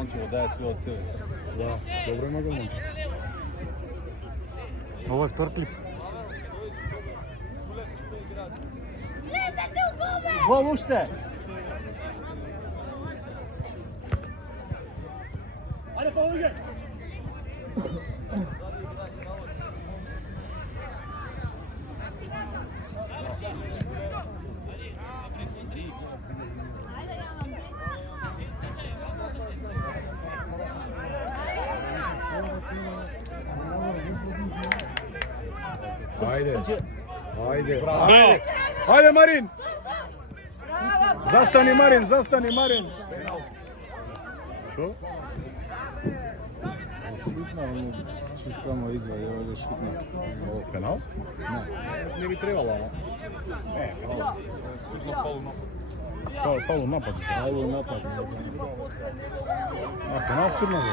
Момчево даде све од себе. Да, добро има го момче. Ова е втор клип. Гол уште! Ајде па луѓе! Ајде. Ајде. Ајде. Ајде Марин. Застани Марин, застани Марин. Шо? Шутна, чувствувам извади, овде шутна. Пенал? Не. Не би требало, ама. Не, пенал. Фаул напад. Фаул напад. А пенал судна за.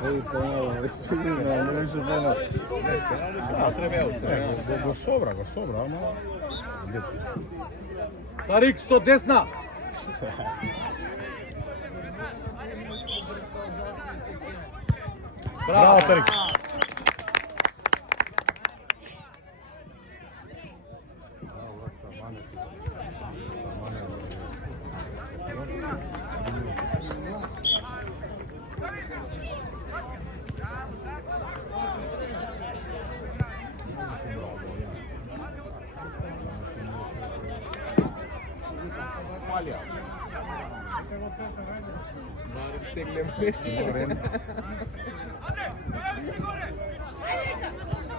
Ој пенал, студина, не беше пенал. А требало. Го собра, ама. Деци. Тарик, 100 десна! Браво, Тарик.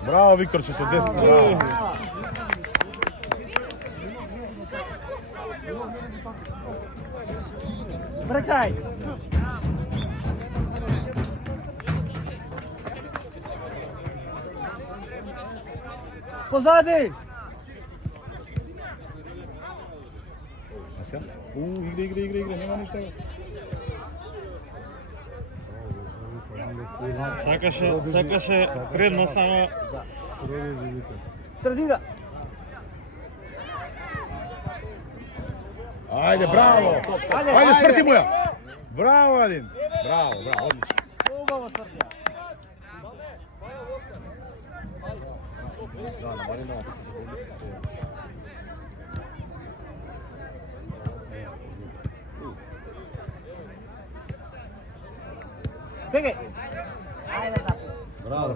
Браво, Викторче, со десна. Браво. Бркај! Позади! А сега? Игра, нема ништо. Сакаше предно само Средина! Ајде, браво! Ајде, сврти му ја! Браво, Адин! Браво, одлично. Убаво срдија! Бегај! Браво,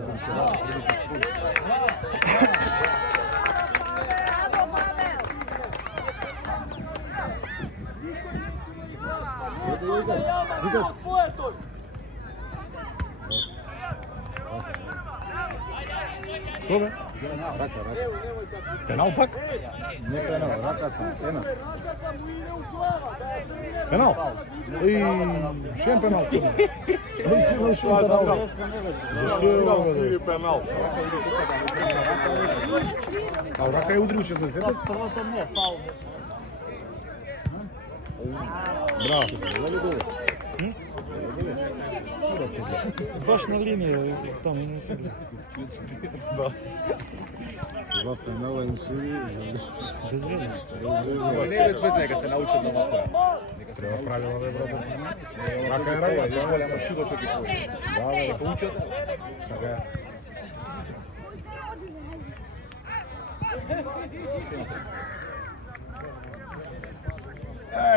Шо бе? Рака. Пенал пак? Не пенал, рака сам, пенал. Пенал? Шен пенал? Зашто е ова? пенал? А рака е удрил 60? Првото не, фаул. Браво. баш на линија таму не се. Два пенала им суди. Без вeze. Не е безвезно, нека се научат на овакво. Треба правилно да брате. Рака е рака. Не голямо чудо кој ги појде. Да поучат. Така е.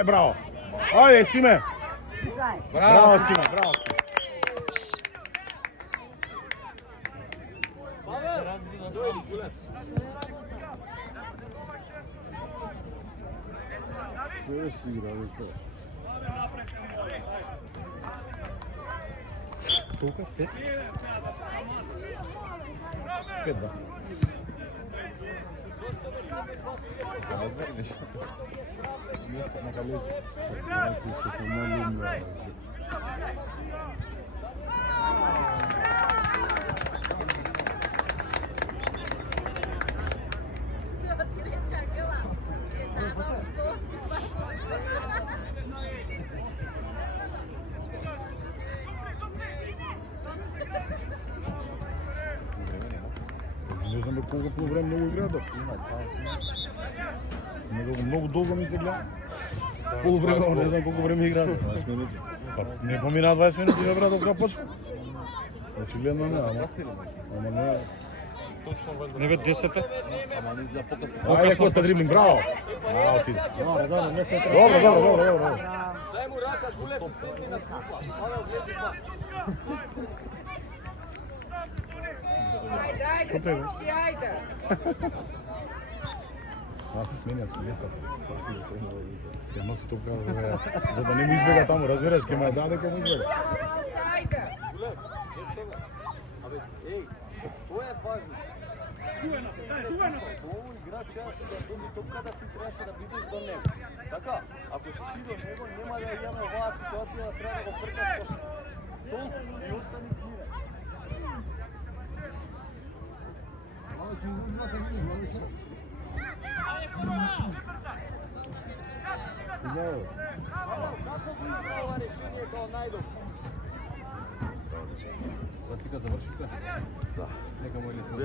Браво. Ајде, Симе. Браво, Симе, браво, Симе. Кој си игра, деца? Колку? 5? 5, да. Развернеш. Место на колеже. Ти се помолим да... Не знам колку по време многу играат. Многу долго ми се гледа. Полувреме, не знам колку време играат. 20 минути. Па не помина 20 минути бе брат, од кога почна. Очигледно не, ама не. Не бе 10-та? Ама не изгледа покасно. Ајде Коста дриблинг, браво. Браво ти. Добро, не се Добро. Дај му рака, Гулев, седни на клупа. Павел, влези па. Што пре, бе? Ajde. Аз се сменя со местата. Се носи тука за да не му избега таму, разбираш, ке ме даде ке му избега. Ajde. Гулев, без тебе. Абе, еј, тоа е важно. Овој играч ја да доби топка да ти требаше да бидеш до него. Така, ако си ти до него, нема да имаме оваа ситуација да треба да го пркаш после. Толку и остани мира. Како го игра ова решение као најдобро? Вратика завршика? Да. Нека му или сме.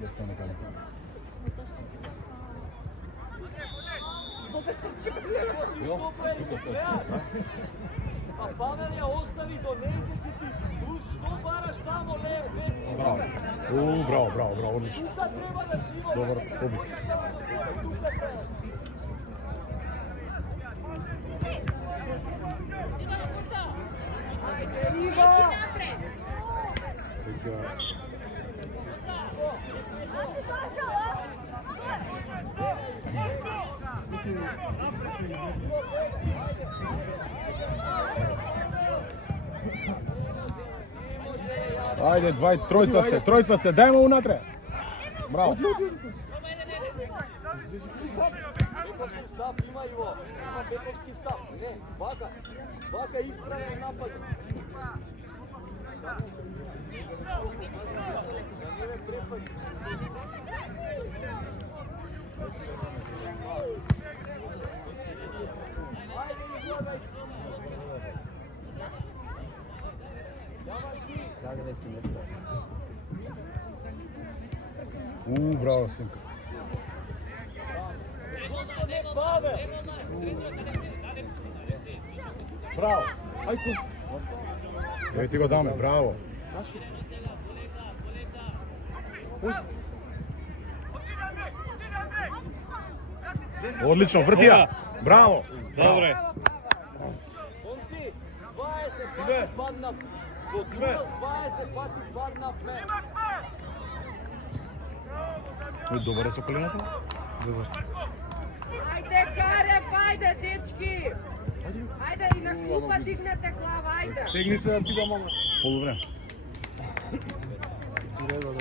Јас стане каде. Што правиш? А Павел ја остави до нејзе си ти. Плюс што бараш тамо лево, без Браво, одлично. тука треба да си има. Добар побит. Ajde, Ivo. Ајде, тројца сте, дај му унатре. Браво. Бековски став има Иво. Има бековски став. Не, вака исправен напад. Браво, синка. Павел! Браво. Ај кус. Еј ти го даме, браво. Одлично, врти ја. Браво. Добре. Момци, 20 пати паднав. До 20 пати паднав мен. Тој добар е со коленото? Добар. Ajde, Karev, ajde, dečki. Ajde, i na klupa dignete glava, ajde. Стегни се да ти го мога. Полувреме.